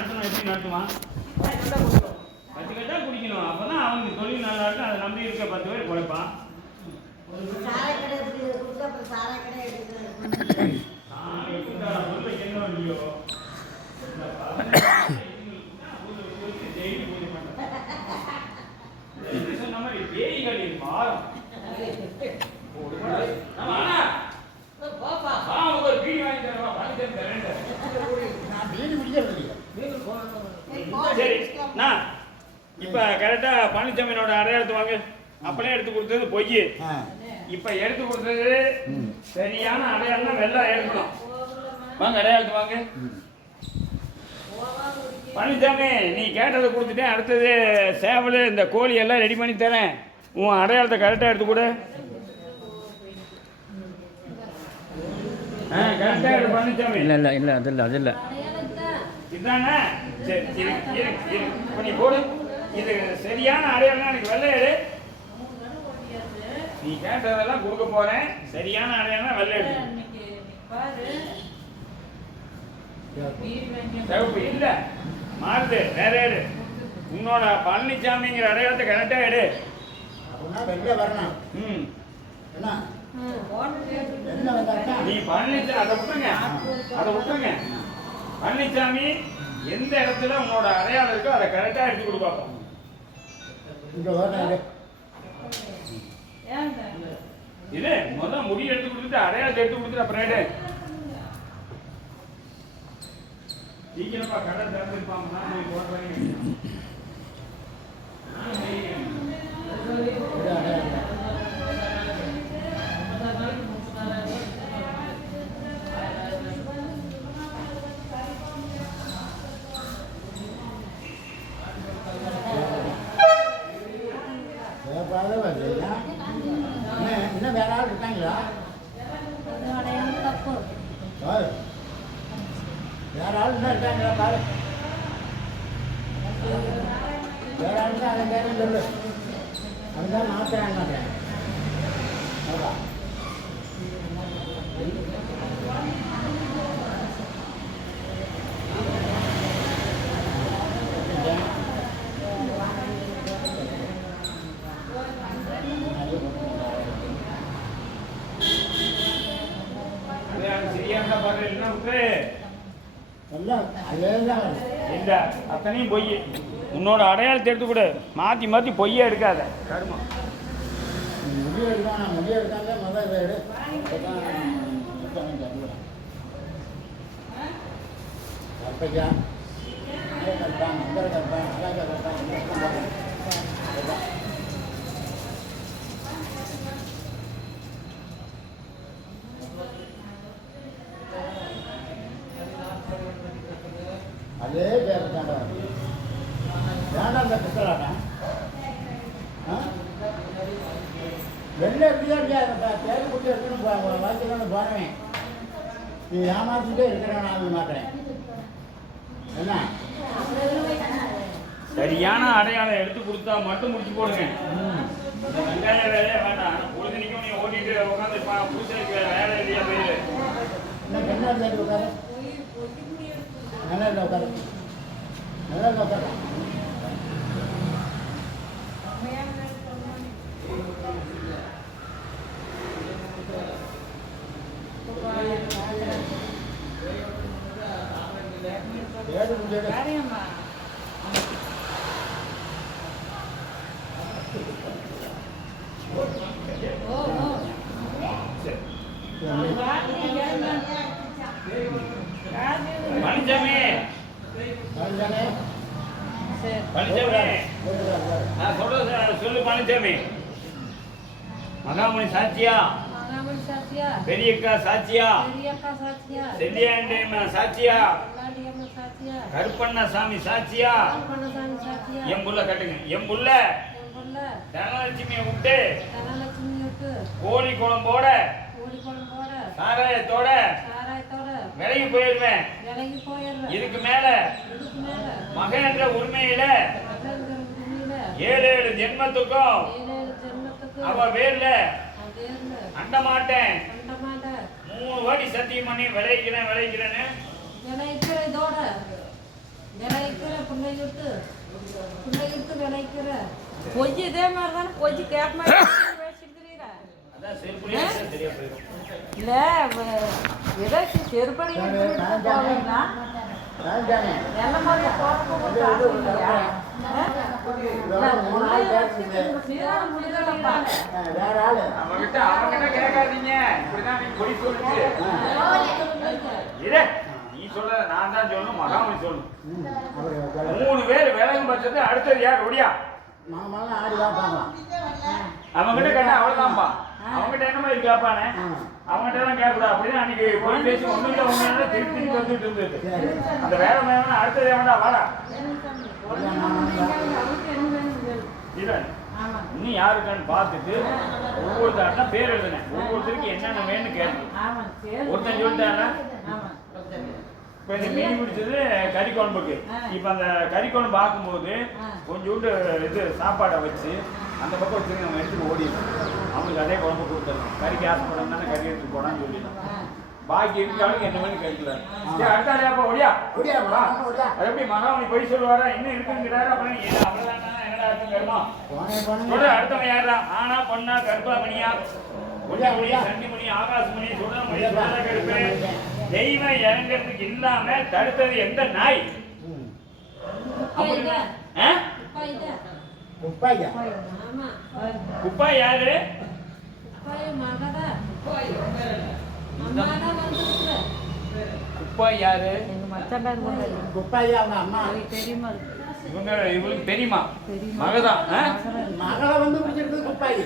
நடத்தணும், எப்படி நடத்துவான்? கட்டுக்கட்டாக குடிக்கணும். அப்போ தான் அவனுக்கு தொழில் நல்லா இருக்கும். அதை நம்பி இருக்க 10 பேர் குறைப்பான். என்ன இல்லையோ சொன்ன மாதிரி பேய்களின் மாறம் சரி. நான் இப்ப கரெக்டா பழனிசாமியோட அடையாளத்தை வாங்க. அப்பளே எடுத்து கொடுத்தது பொய். இப்ப எடுத்து கொடுத்தது சரியான அடையாளம். வெள்ளம் எடுக்கணும். வாங்க அடையாளத்தை வாங்க. பழனிசாமி, நீ கேட்டதை கொடுத்துட்டேன். அடுத்தது சேவல் இந்த கோழி எல்லாம் ரெடி பண்ணி தரேன். உன் அடையாளத்தை கரெக்டாக எடுத்து கொடு. கரெக்டாக எடு பழனிசாமி. இல்லை இல்லை இல்லை அது இல்லை அது இல்லை இதுதானே? சரி இப்போ நீ போடு. இது சரியான அடையாளம். எனக்கு வெள்ளை எடு. நீ கேட்டதெல்லாம் கொடுக்க போறேன். சரியான அடையாளம் வெள்ளை எடு. சிவப்பு இல்ல, மாறுது, வேற எடு. உன்னோட பழனிசாமிங்கிற அடையாளத்தை கரெக்டா எடு. நீ பழனிசாமி அதை விட்டுருங்க. பழனிசாமி எந்த இடத்துல உன்னோட அடையாளம் இருக்கோ அதை கரெக்டா எடுத்து கொடு பார்ப்போம். இது முதல் முடி எடுத்து கொடுத்துட்டு அடையாளத்தை எடுத்து கொடுத்துட்டு அப்புறம் எடு. சீக்கிரமா கடை திறந்துருப்பாங்கன்னா நீ போடுறீங்க. இன்னும் வேற ஆள் இருக்காங்களா? வேற ஆள் என்ன இருக்காங்களா பாரு. வேற ஆள் தான் அதை வேறு சொல்லு. அதுதான் மாத்துறாங்க. அத்தனையும் பொய். உன்னோட அடையாளத்தை எடுத்து கூட மாற்றி மாற்றி பொய்யே எடுக்காத. கருமம் முடிவு எடுக்கான். முடிவு எடுக்காத முதல் எடு. கற்பைக்கா கற்பான் மந்திர கற்பான் அழக கற்பான். அதே பேர் வேண்டாம் அந்த பித்தலாட்டம். வெளில எப்படியா தேவை கொடுத்து எடுத்துன்னு வாங்கிக்கணும்னு போனவேன். நீ ஏமாத்திட்டே இருக்கிறேன். நான் மாட்டேன். என்ன சரியான அடையாளம் எடுத்து கொடுத்தா மட்டும் முடிச்சு போடுங்க. வெங்காய வேலையே வேண்டாம். பொழுதுனிக்கும் நீ ஓட்டிட்டு உட்காந்துருப்பான். பூசணிக்கு வேலை இல்லையா போயிரு. இன்னும் என்ன சேர்த்து உட்காரு. நல்லா உட்காரு. நல்லா உட்காரு. சொல்லு பழனிசாமி. மகாமணி சாட்சியா? பெரியக்கா சாட்சியா? செல்லியாண்டி சாட்சியா? கருப்பண்ண சாமி சாட்சியா? என் புள்ள கட்டுங்க. என் புள்ள தனலட்சுமியை விட்டு கோழி குழம்போட சாராயத்தோட விலகி போயிருவேன். இதுக்கு மேல மகன்ற உரிமையில 7 ஜென்மத்துக்கும் அவ வேர்ல அண்ட மாட்டேன். 3 வாட்டி சத்தியம் பண்ணி விளைக்கிறேன்னு பிள்ளைகிட்டு விளைக்கிற பொஜ்ஜி இதே மாதிரி தானே பொஜ்ஜி கேப் மாதிரி வச்சுருக்கிறீரா அதான் செருப்புலயே சரியா போயிடும். இல்லை ஏதோ செருப்படி போவீங்களா என்ன மாதிரி போகிறப்போ வேற ஆளு அவங்கிட்ட கேட்காதீங்க. இப்படிதான் நீ பொய் சொல்லிட்டு இரு. நீ சொல்ல நான் தான் சொல்லணும், மகாமணி சொல்லணும். 3 பேர் விலகும் பட்சத்து அடுத்தது யார்? ஒடியா மாமாலாம் ஆடி தான் பார்க்கலாம். அவங்ககிட்ட கேட்டா அவ்வளவுதான்ப்பா. அவங்ககிட்ட என்ன மாதிரி கேட்பானே, அவங்ககிட்ட எல்லாம் கேட்கக்கூடாது. அப்படிதான் அன்னைக்கு போய் பேசி ஒண்ணுல ஒண்ணு திருப்பி வந்துட்டு இருந்தது. அந்த வேற வேணா அடுத்தது வேண்டா வாடா இல்ல. இன்னும் யாருக்கான்னு பார்த்துட்டு ஒவ்வொருத்தருக்கா பேர் எழுதுனேன். ஒவ்வொருத்தருக்கு என்னென்ன வேணும்னு கேட்டு ஒருத்தன் சொல்லிட்டாங்க. இப்போ இந்த மீன் பிடிச்சது கறி குழம்புக்கு. இப்போ அந்த கறி குழம்பு பார்க்கும்போது கொஞ்சோண்டு இது சாப்பாடை வச்சு அந்த பக்கம் வச்சுருங்க, நம்ம எடுத்துட்டு ஓடிடும். அவனுக்கு அதே குழம்பு கொடுத்துடலாம். கறிக்கு ஆசைப்படம் தானே கறி எடுத்துட்டு போனான்னு சொல்லிடலாம். பாக்கி இருக்காளுக்கு என்ன வேணும் கேட்கல. அடுத்த ஆளியாப்பா ஒடியா அது எப்படி மகாமணி போய் சொல்லுவாரா? இன்னும் இருக்குங்கிறாரு. அப்புறம் அவ்வளோதான் என்னடா இருக்குங்கிறமா சொல்ற. அடுத்தவன் யாரா? ஆனா பொண்ணா கருப்பாமணியா ஒடியா சண்டிமணி ஆகாசமணி சுடமணி சுடல கருப்பு தெய்வம் இறங்கிறதுக்கு இல்லாம தடுத்தது எந்த நாய்? குப்பா யாரு? குப்பா யாரு? குப்பாயா அவங்க அம்மா இவங்களுக்கு பெரியமா மகதான். மகளை வந்து பிடிச்சிருக்கு குப்பாயி.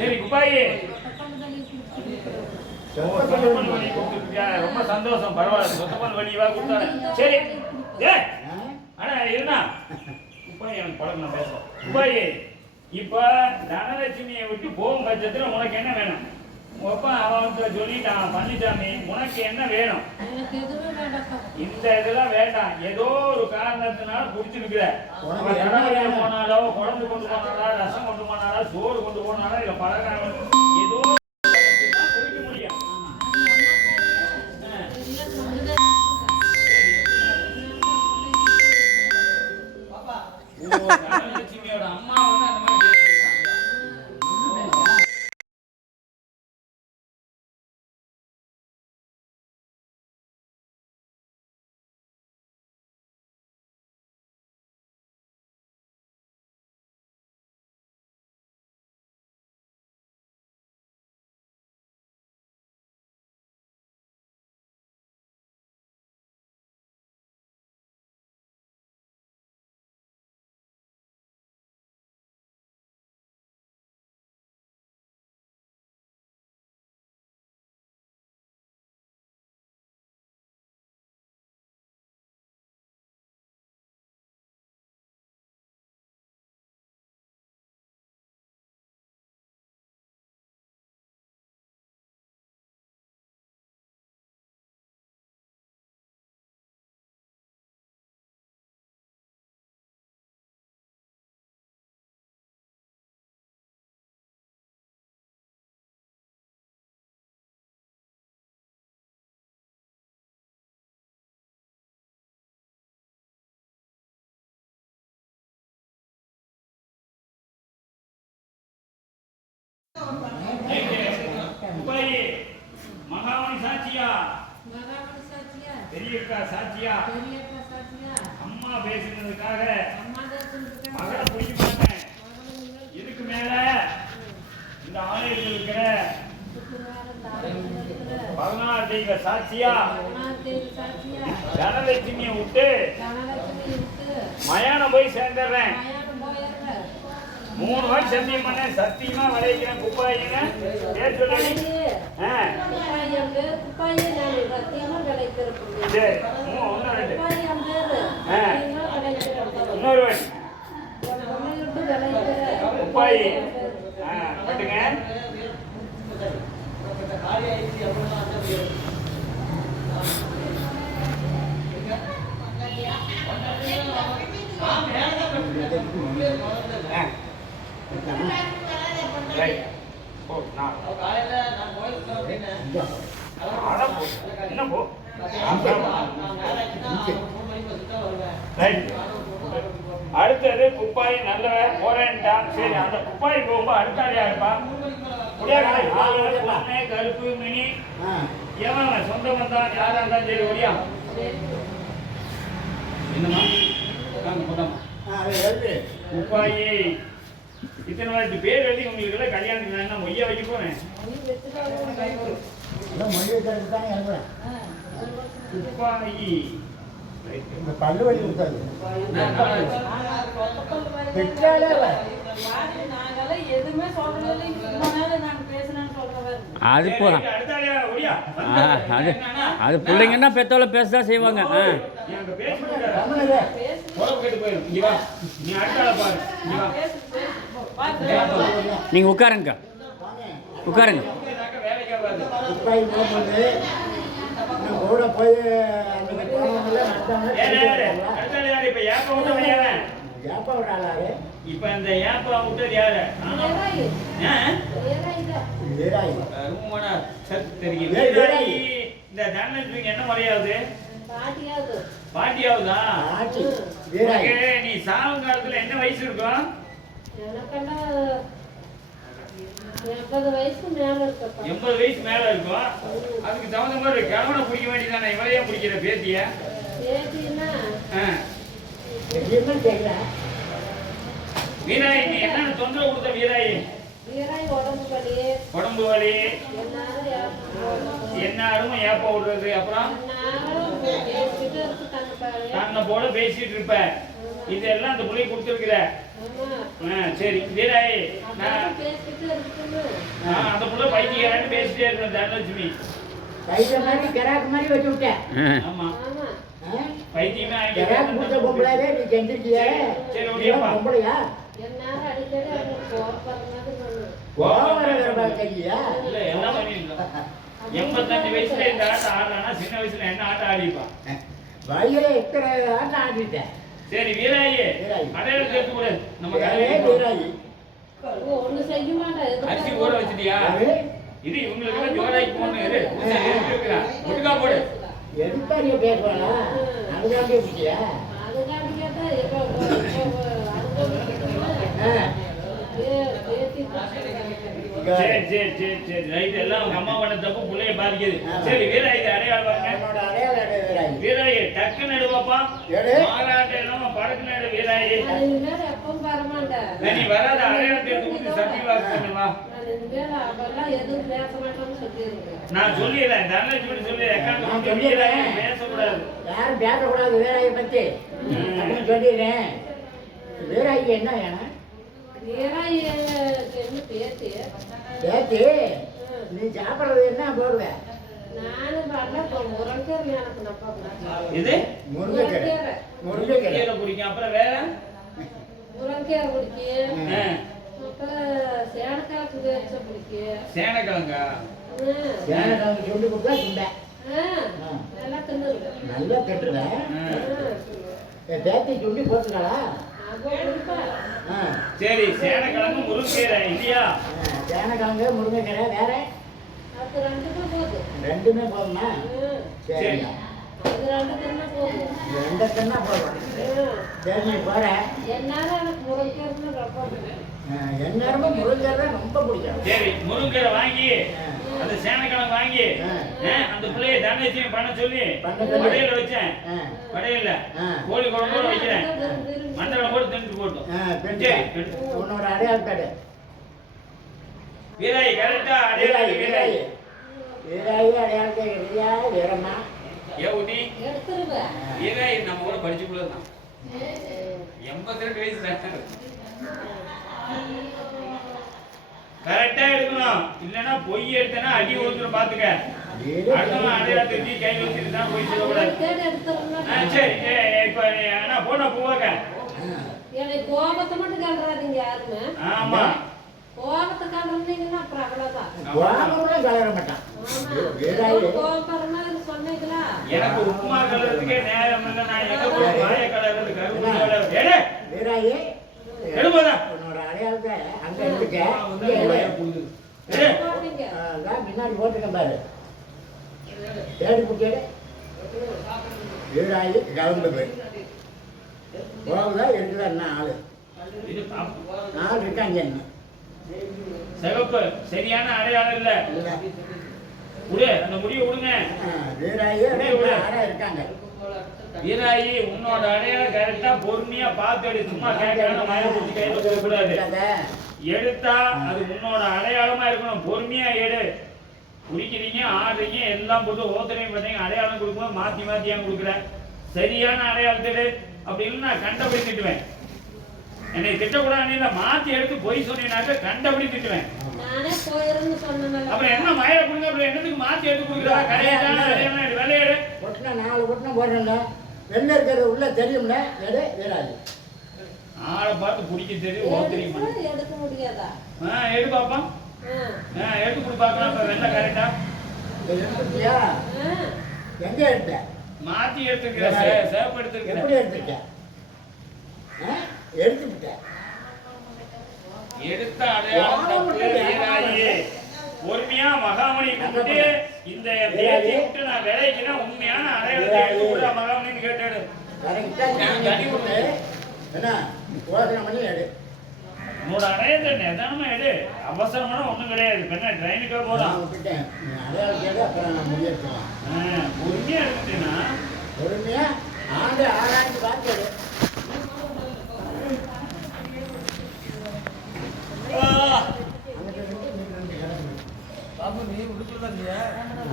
சரி குப்பாயி ரொம்ப சந்தோஷம். பரவாயில்ல, சொத்தப்பல் வழிவா கொடுத்தாரு. சரி ஆனா இருந்தா குப்பாயி எனக்கு பழக்கம் பேசுறோம். குப்பாயி இப்ப தனலட்சுமியை விட்டு போகும் பட்சத்துல உனக்கு என்ன வேணும்? அப்பா அவன்கிட்ட சொல்லிட்டான் பழனிசாமி, உனக்கு என்ன வேணும்? இந்த இதெல்லாம் வேண்டாம். ஏதோ ஒரு காரணத்தினால குடிச்சிருக்கிற. போனாலோ குழம்பு கொண்டு போனாலா, ரசம் கொண்டு போனாலா, சோறு கொண்டு போனாலா, இல்ல பழகாரம் ஏதோ குடிக்க முடியும். தனலட்சுமியோட அம்மா வந்து அந்த மாதிரி மகாமணி சாட்சியா? பெரியக்கா சாட்சியா? அம்மா பேசுனதுக்காக மகளை பிடிக்க மாட்டேன். இதுக்கு மேல இந்த ஆலயத்தில் இருக்கிற 16 தெய்வ சாட்சியா தனலட்சுமியை விட்டு மயானம் போய் சேர்ந்துடுறேன். 3 வாட்டி சத்தியம் பண்ண, சத்தியமா விளைவிக்கிறேன். குப்பாயிங்க பேர் சொல்லி சரி ஒன்னு ரெண்டு இன்னொரு வாட்டி குப்பாயி கட்டுங்க. என்ன போ ரைட். அடுத்தது குப்பாய் நல்ல போறேன்ட்டான். சரி, அந்த குப்பாய் போகும்போது அடுத்த ஆள் யாருப்பா? பொண்ணு கருப்பு மினி எவன் சொந்த வந்தான் யாரா இருந்தாலும் சரி ஒடியா. என்னம்மா குப்பாயி இத்தனை வாட்டி பேர் எழுதி உங்களுக்கு எல்லாம் கல்யாணத்துக்கு நான் மொய்யா வைக்க போறேன். குப்பாயி பல்லு வலி கொடுத்தாரு எதுவுமே சொல்றது நாங்க பேசணும்னு சொல்றவர் அது அடுத்த ஆளா ஒடியா. அது பிள்ளைங்கன்னா பெத்தோல பேசதான் செய்வாங்க. நீங்க பேசி போயிடும். இங்க வா, நீ அடுத்த ஆளை பாரு. இங்க வா, நீங்கள் உட்காருங்க, உட்காருங்க. வேலைக்கு ஆகாது. குப்பாய் போகும்போது கூட போய் அடுத்த ஆள் யாரு? இப்ப ஏப்ப விட்டவன் யாரு? ஏப்பா விடாளாரு இப்ப இந்த ஏப்பா விட்டது யாரு? வீராயி ரூமனா சத்து தெரியும். வீராயி இந்த தனலட்சுமிக்கு என்ன முறையாவது? பாட்டியாவதா? ஆட்சி வீராயி உனக்கு நீ சாகும் காலத்துல என்ன வயசு இருக்கும்? 80 வயசு மேல இருக்கப்பா. 80 வயசு மேல இருக்கும். அதுக்கு தகுந்த மாதிரி கணவனை பிடிக்க வேண்டியதானே? இவளையே பிடிக்கிற பேத்திய. பேத்தினா என்ன தெரியல வீராயி நீ என்னன்னு தொந்தரவு கொடுத்த வீராயி? வீராய் உடம்பு வலி, உடம்பு வலி, எல்லாரும் என்னாரும் ஏப்ப விடுறது, அப்புறம் பேசிட்டு இருக்கு தன்னை தன்னை போல பேசிட்டு இருப்ப. இதெல்லாம் அந்த பிள்ளை கொடுத்துருக்குற. ஆமா சரி வீராயி, நான் பேசிட்டு இருக்குன்னு அந்த புள்ள பைத்தியக்காரன்னு பேசிட்டே இருக்கணும் தனலட்சுமி. கைத மாதிரி கிராக்கு மாதிரி வச்சு விட்டேன் ஆமா, ஆமா பைத்தியமே கிராக்கு கொடுத்த பொம்பளாவே நீ செஞ்சிருக்கிய சரி ஓடியப்பா. பொம்பளையா என்னால அடிக்கடி அவங்க கோபப்படுறது சொல்லு. கோவம் கையா இல்ல என்ன பண்ணிருக்கோம்? 85 வயசுல இந்த ஆட்டம் ஆடுறானா சின்ன வயசுல என்ன ஆட்டம் ஆடிப்பான்? வயல எத்தனை ஆட்டம் ஆடிட்டேன் சரி வீராயி, வீராயி. அடையாளம் சேர்த்து கூட நம்ம வீராயி ஒண்ணு செய்ய மாட்டேன். அரிசி ஊற வச்சிட்டியா? இது இவங்களுக்கு ஜோராக்கி போடணும். இரு ஒட்டுக்கா போடு. எதுக்காரிய பேசுவானா அதுக்காண்டியே பிடிச்சியா அதுக்காண்டி கேட்டா இப்போ சரி சரி சரி சரி ரைட். எல்லாம் உங்க அம்மா பண்ண தப்பு பிள்ளைய பாதிக்குது. சரி வீராயி அடையாளம் என்னோட அடையாளம் வீராயி வீராயி டக்குன்னு எடுவாப்பா. எடு. மாறாட்டம் இல்லாம படக்குன்னு எடு வீராயி. நான் இனிமேல் எப்பவும் வரமாட்டேன். நீ வராத அடையாளத்தை எடுத்து கொடுத்து சத்தியவாக்கு பண்ணுவா. நான் இனிமேல் அவெல்லாம் எதுவும் பேச மாட்டேன்னு சொல்லியிருக்கேன். நான் சொல்லிடுறேன் தனலட்சுமி சொல்லி நான் சொல்லிடுறேன். பேசக்கூடாது. யாரும் பேசக்கூடாது வீராயை பத்தி அப்படின்னு சொல்லிடுறேன். வீராய்க்கு என்ன வேணும் வீராய் என்ன பேச்சு? பேத்தி நீ சாப்பிட்றது என்ன போடுவ நானும் வரல. இப்போ முருங்கீரை எனக்கு நப்பா பிடிக்கும். இது முருங்கைக்கீரை முருங்கைக்கீரை கீரை பிடிக்கும். அப்புறம் வேற முருங்கீரை பிடிக்கும். ஆ, அப்புறம் சேனக்காய்க்கு வேச்ச பிடிக்கும். சேனக்கிழங்கா. சேனக்கிழங்கு சொல்லி கொடுத்தா சுண்டை நல்லா தின்னுருக்கு. நல்லா கட்டுவேன் ஆ. பேத்தி சொல்லி போட்டுக்காளா அப்போ பிடிப்பா. சரி சேனக்கிழங்கு முருங்கீரை இல்லையா? சேனக்கிழங்கு முருங்கைக்கீரை வேற அது ரெண்டுமே போகுது. ரெண்டுமே போதுமா சரிங்க அது ரெண்டு தின்னா போதும். ரெண்டு தின்னா போதும் சரி நீ போற என்னால எனக்கு முருங்கீரைன்னு ரொம்ப பிடிக்கும். எந்நேரமும் முருங்கீரை ரொம்ப பிடிக்கும் சரி முருங்கீரை வாங்கி அந்த சேனக்கிழங்கு வாங்கி அந்த பிள்ளைய தனலட்சுமி பண்ண சொல்லி வடையில வச்சேன். வடையில கோழி குழம்போட வைக்கிறேன். மண்டலம் போட்டு தின்னுட்டு போட்டோம். சரி உன்னோட அடையாளத்தாடு வீராயி கரெக்டா அடையாளம் வீராயி. வீராயி அடையாளத்தை இல்லையா வீரம்மா ஏ ஊட்டி எடுத்துருவேன். வீராயி நம்ம கூட படிச்சுக்குள்ள தான் 82 வயசுல கரெக்டா எடுக்கணும். இல்லன்னா பொய் எடுத்தனா அடி ஊத்துற பாத்துக்க. அடுத்தவன் அடையாளத்தை தூக்கி கையில் வச்சுட்டு தான் போய் சொல்லக்கூடாது. தேடி எடுத்துருவேன். சரி இப்ப ஆனா போனா போவாங்க. எனக்கு கோபத்தை மட்டும் கலராதீங்க யாருமே. ஆமா கோபத்தை கலந்தீங்கன்னா அப்புறம் அவ்வளவுதான். கோபம்லாம் கலர மாட்டான் வீராயி கோபப்படுறா சொன்னீங்களா? எனக்கு உப்புமா கலர்றதுக்கே நேரம் இல்லை. நான் எங்க போய் வாய கலர்றது கருப்பு கலர் எடு வீராயி எடுப்பதா உன்னோட அடையாளத்தை அங்க இருக்க போட்டீங்க. பின்னாடி போட்டுக்க பாரு தேடி குட்டியடு வீராயி கலந்து போய் போகுதா இருக்குதா என்ன ஆளு இது பாப்போம். ஆள் இருக்காங்க என்ன சிவப்பு சரியான அடையாளம் இல்ல. இல்லை விடு, அந்த முடிவை விடுங்க. வீராயே ஆறா இருக்காங்க. வீராயி உன்னோட அடையாளம் கரெக்டா பொறுமையா பார்த்து எடு. சும்மா கேட்கறாங்க மழை குடிச்சு கையில கொடுக்கக்கூடாது. எடுத்தா அது உன்னோட அடையாளமா இருக்கணும். பொறுமையா எடு. குடிக்கிறீங்க, ஆடுறீங்க, எல்லாம் போட்டு ஓத்துறையும் பார்த்தீங்க. அடையாளம் கொடுக்கும்போது மாத்தி மாத்தி ஏன் கொடுக்குற? சரியான அடையாளத்தை எடு. அப்படி இல்லைன்னா நான் கண்டபடி திட்டுவேன். என்னை திட்டக்கூடாது இல்லை, மாத்தி எடுத்து பொய் சொன்னீங்கன்னாக்க கண்டபடி திட்டுவேன். நானே போயிருன்னு சொன்னேன். அப்புறம் என்ன மழையை கொடுங்க, அப்புறம் என்னத்துக்கு மாத்தி எடுத்து கொடுக்குறா? கரையாதான அடையாளம் எடு, வெள்ளையடு. ஒட்டினா 4 ஒட்டினம் போடுறேன்ல, வெளில இருக்கிறது உள்ள தெரியும்ல, எடு வீராஜ். ஆளை பார்த்து பிடிக்க தெரியும், ஓத்துறீங்க. எடுக்க முடியாதா? எடு பாப்பா. எடுத்து கொடு பார்க்கலாம். இப்போ வெள்ளை கரெக்டா எடுத்துட்டியா? எங்க எடுத்த? மாத்தி எடுத்துருக்கிற, சேவ் எடுத்துருக்கிற. எப்படி எடுத்துட்ட? எடுத்துக்கிட்ட. எடுத்த அடையாளம் தப்பு வீராயி. பொறுமையா மகாமணி கூப்பிட்டு இந்த பேச்சை விட்டு நான் விளைவிக்கிறேன். உண்மையான அடையாளத்தை எடுத்து கொடுறா மகாமணின்னு கேட்டாரு. கரெக்டா தண்ணி விட்டு என்ன யோசனை பண்ணி எடு. உன்னோட அடையாளத்தை நிதானமா எடு. அவசரமான ஒண்ணும் கிடையாது. என்ன ட்ரெயினுக்கா போலாம். நான் விட்டுட்டேன். நீ அடையாளம் கேடு, அப்புறம் நான் முடியெடுக்கலாம். பொறுமையா எடுத்துட்டேன்னா பொறுமையா ஆண்டு ஆராய்ச்சி பார்த்து எடு.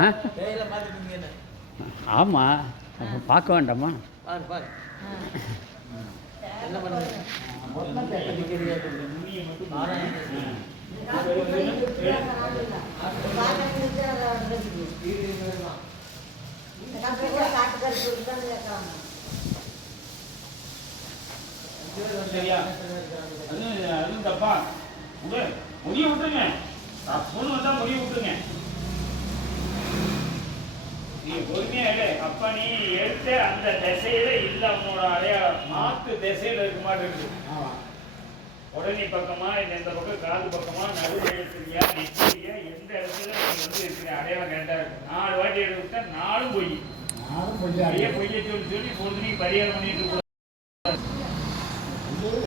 ஆ ஆமாம், பார்க்க வேண்டாமா? சரியா? அதுவும் தப்பா. முடிய விட்டுருங்க. தப்புன்னு வந்தா முடிய விட்டுருங்க. நீ பொறுமையா எடு. அப்ப நீ எடுத்த அந்த திசையில இல்ல, உன்னோட அடையாளம் மாத்து திசையில இருக்க மாதிரி இருக்கு. உடனே பக்கமா இல்ல இந்த பக்கம் காது பக்கமா நடுவில் எடுத்துறியா, நிற்கிறியா, எந்த இடத்துல நீங்க வந்து இருக்கிற அடையாளம் கரெக்டா இருக்கு. 4 வாட்டி எடுத்து விட்டா 4 பொய். பொய்ய சொல்லி சொல்லி பொழுது நீ பரிகாரம் பண்ணிட்டு